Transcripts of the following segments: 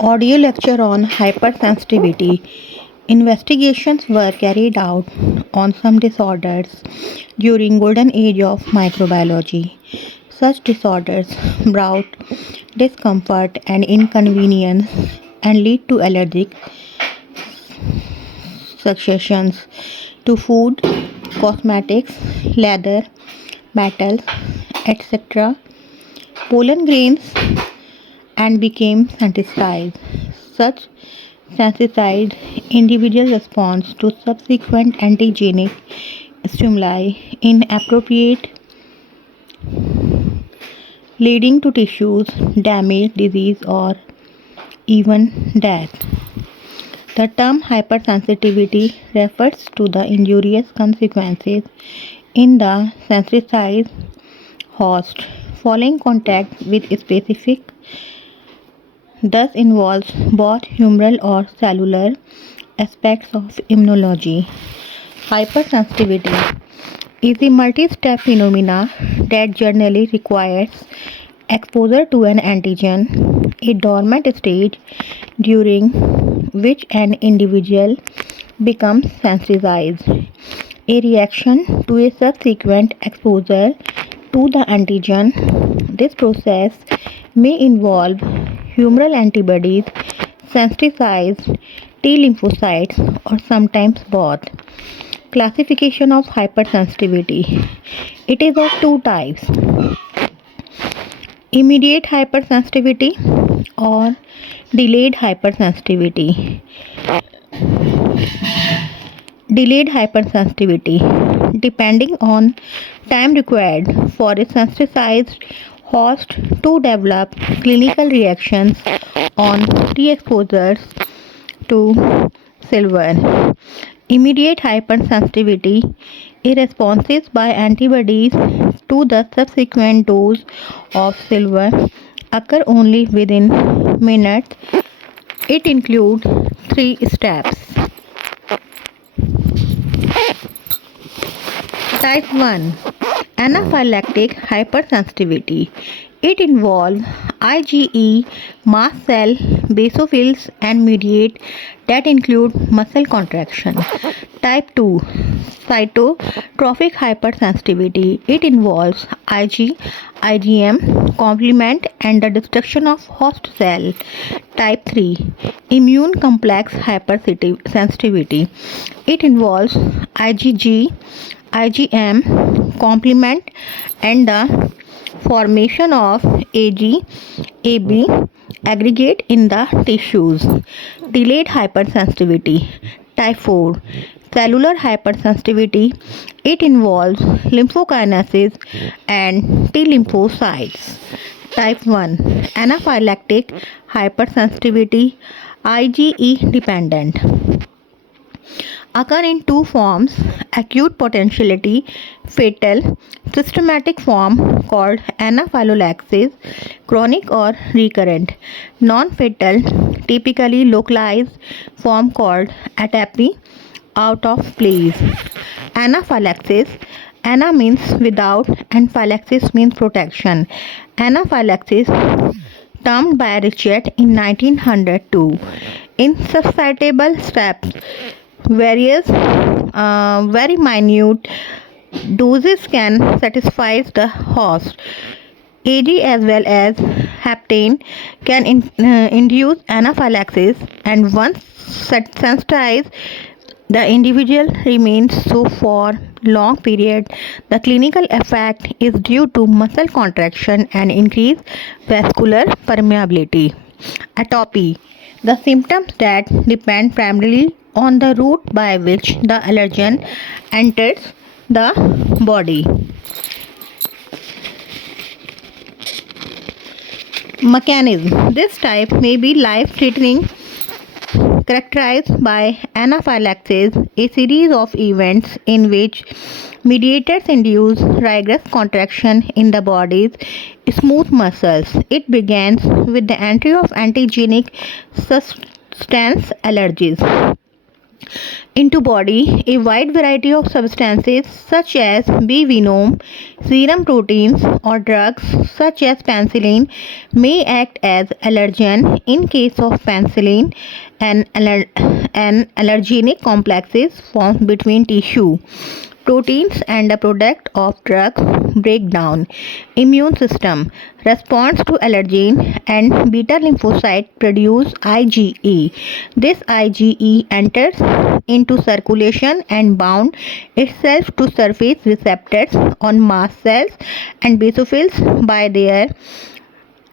Audio lecture on hypersensitivity. Investigations were carried out on some disorders during golden age of microbiology. Such disorders brought discomfort and inconvenience and lead to allergic successions to food, cosmetics, leather, metals, etc. Pollen grains and became sensitized. Such sensitized individual response to subsequent antigenic stimuli inappropriate, leading to tissues damage, disease, or even death. The term hypersensitivity refers to the injurious consequences in the sensitized host following contact with specific, thus involves both humoral or cellular aspects of immunology. Hypersensitivity is a multi-step phenomena that generally requires exposure to an antigen, a dormant stage during which an individual becomes sensitized, a reaction to a subsequent exposure to the antigen. This process may involve humoral antibodies, sensitized T lymphocytes, or sometimes both. Classification of hypersensitivity. It is of two types: immediate hypersensitivity or delayed hypersensitivity. Delayed hypersensitivity, depending on time required for a sensitized host to develop clinical reactions on pre-exposures to silver. Immediate hypersensitivity is responses by antibodies to the subsequent dose of silver occur only within minutes. It includes three steps. Type 1, Anaphylactic hypersensitivity. It involves IgE, mast cell, basophils and mediate that include muscle contraction. Type 2, Cytotrophic hypersensitivity. It involves IgM complement and the destruction of host cell. Type 3, Immune complex hypersensitivity. It involves IgG, IgM complement and the formation of AB aggregate in the tissues. Delayed hypersensitivity. Type 4, cellular hypersensitivity. It involves lymphokinesis and T lymphocytes. Type 1, anaphylactic hypersensitivity, IgE dependent. Occur in two forms: acute potentiality, fatal, systematic form called anaphylaxis, chronic or recurrent, non-fatal, typically localized form called atopy, out of place. Anaphylaxis. Ana means without and phylaxis means protection. Anaphylaxis, termed by Richet in 1902. In susceptible steps, various very minute doses can satisfy the host. AG as well as heptane can induce anaphylaxis, and once sensitized, the individual remains so for long period. The clinical effect is due to muscle contraction and increased vascular permeability. Atopy. The symptoms that depend primarily on the route by which the allergen enters the body. Mechanism. This type may be life-threatening, characterized by anaphylaxis, a series of events in which mediators induce rigorous contraction in the body's smooth muscles. It begins with the entry of antigenic substance allergies. into body, a wide variety of substances such as B venom, serum proteins, or drugs such as penicillin may act as allergen. In case of penicillin, an allergenic complexes formed between tissue proteins and a product of drug breakdown. Immune system responds to allergen and beta lymphocyte produce IgE. This IgE enters into circulation and bound itself to surface receptors on mast cells and basophils by their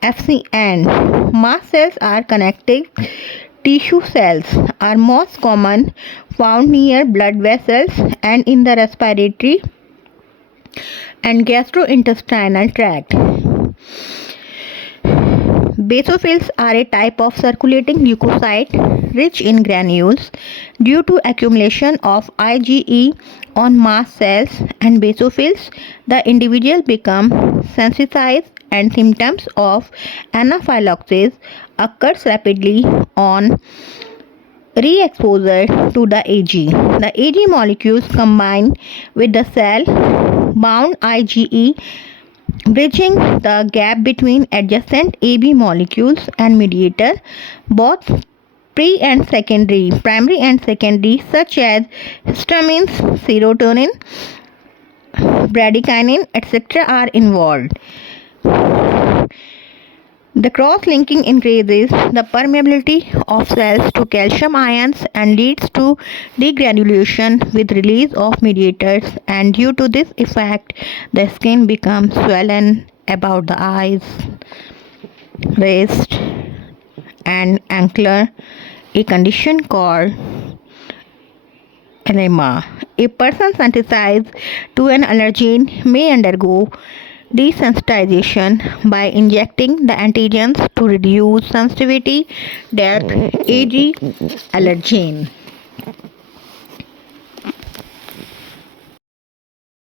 FCN. Mast cells are connective tissue cells are most common found near blood vessels and in the respiratory and gastrointestinal tract. Basophils are a type of circulating leukocyte rich in granules. Due to accumulation of IgE on mast cells and basophils, the individual becomes sensitized and symptoms of anaphylaxis occurs rapidly on re-exposure to the Ag. The Ag molecules combine with the cell-bound IgE, bridging the gap between adjacent AB molecules and mediator, both primary and secondary, such as histamines, serotonin, bradykinin, etc. are involved. The cross-linking increases the permeability of cells to calcium ions and leads to degranulation with release of mediators, and due to this effect the skin becomes swollen about the eyes, wrist and ankle, a condition called edema. A person sensitized to an allergen may undergo desensitization by injecting the antigens to reduce sensitivity that Ag allergen.